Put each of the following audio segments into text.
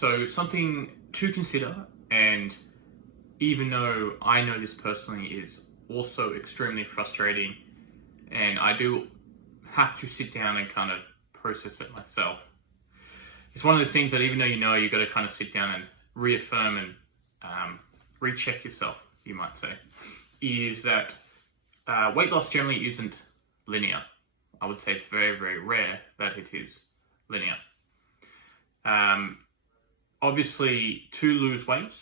So something to consider, and even though I know this personally is also extremely frustrating, and I do have to sit down and kind of process it myself. It's one of those things that even though you've got to kind of sit down and reaffirm and recheck yourself, you might say, is that weight loss generally isn't linear. I would say it's very, very rare that it is linear. Obviously, to lose weight,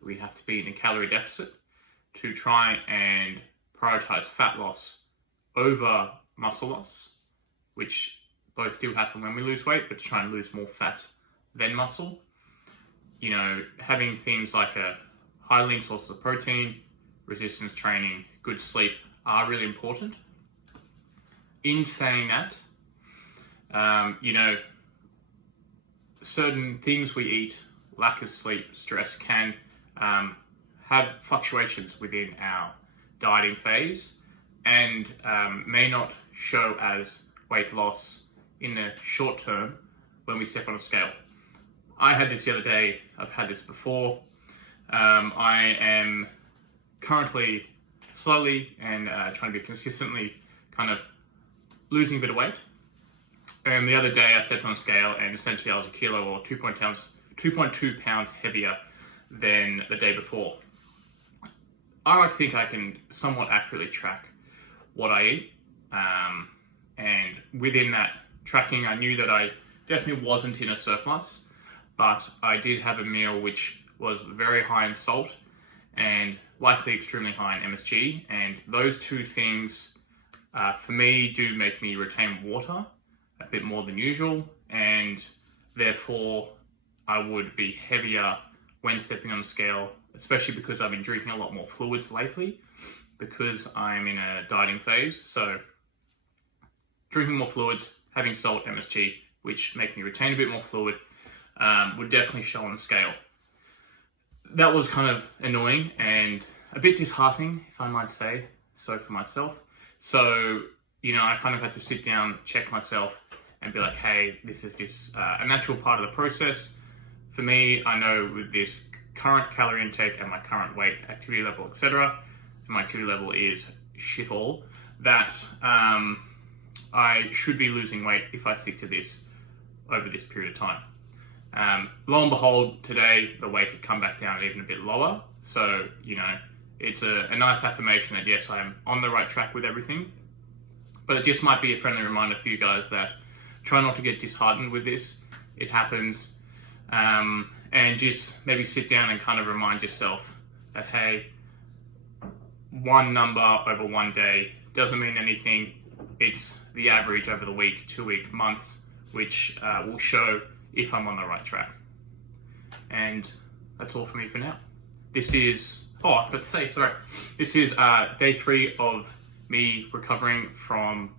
we have to be in a calorie deficit to try and prioritize fat loss over muscle loss, which both do happen when we lose weight, but to try and lose more fat than muscle. Having things like a high lean source of protein, resistance training, good sleep are really important. In saying that, certain things we eat, lack of sleep, stress can have fluctuations within our dieting phase and may not show as weight loss in the short term when we step on a scale. I had this the other day, I've had this before. I am currently slowly and trying to be consistently kind of losing a bit of weight. And the other day I stepped on a scale and essentially I was a kilo or 2.2 pounds heavier than the day before. I like to think I can somewhat accurately track what I eat. And within that tracking, I knew that I definitely wasn't in a surplus, but I did have a meal which was very high in salt and likely extremely high in MSG. And those two things, for me, do make me retain water a bit more than usual, and therefore I would be heavier when stepping on the scale, especially because I've been drinking a lot more fluids lately because I'm in a dieting phase. So drinking more fluids, having salt, MSG, which make me retain a bit more fluid, would definitely show on the scale. That was kind of annoying and a bit disheartening, if I might say so for myself. So, I kind of had to sit down, check myself, and be like, hey, this is just a natural part of the process. For me, I know with this current calorie intake and my current weight, activity level, etc., and my activity level is shit all, that I should be losing weight if I stick to this over this period of time. Lo and behold, today the weight had come back down even a bit lower. So, it's a nice affirmation that yes, I am on the right track with everything. But it just might be a friendly reminder for you guys that try not to get disheartened with this. It happens. And just maybe sit down and kind of remind yourself that, hey, one number over one day doesn't mean anything. It's the average over the week, 2 week, months, which will show if I'm on the right track. And that's all for me for now. This is, I forgot to say, sorry. This is day 3 of me recovering from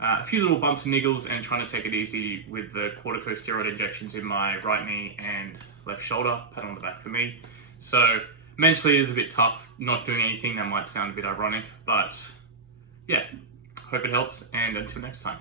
a few little bumps and niggles and trying to take it easy with the corticosteroid injections in my right knee and left shoulder. Pat on the back for me. So mentally it is a bit tough not doing anything. That might sound a bit ironic, but yeah, hope it helps, and until next time.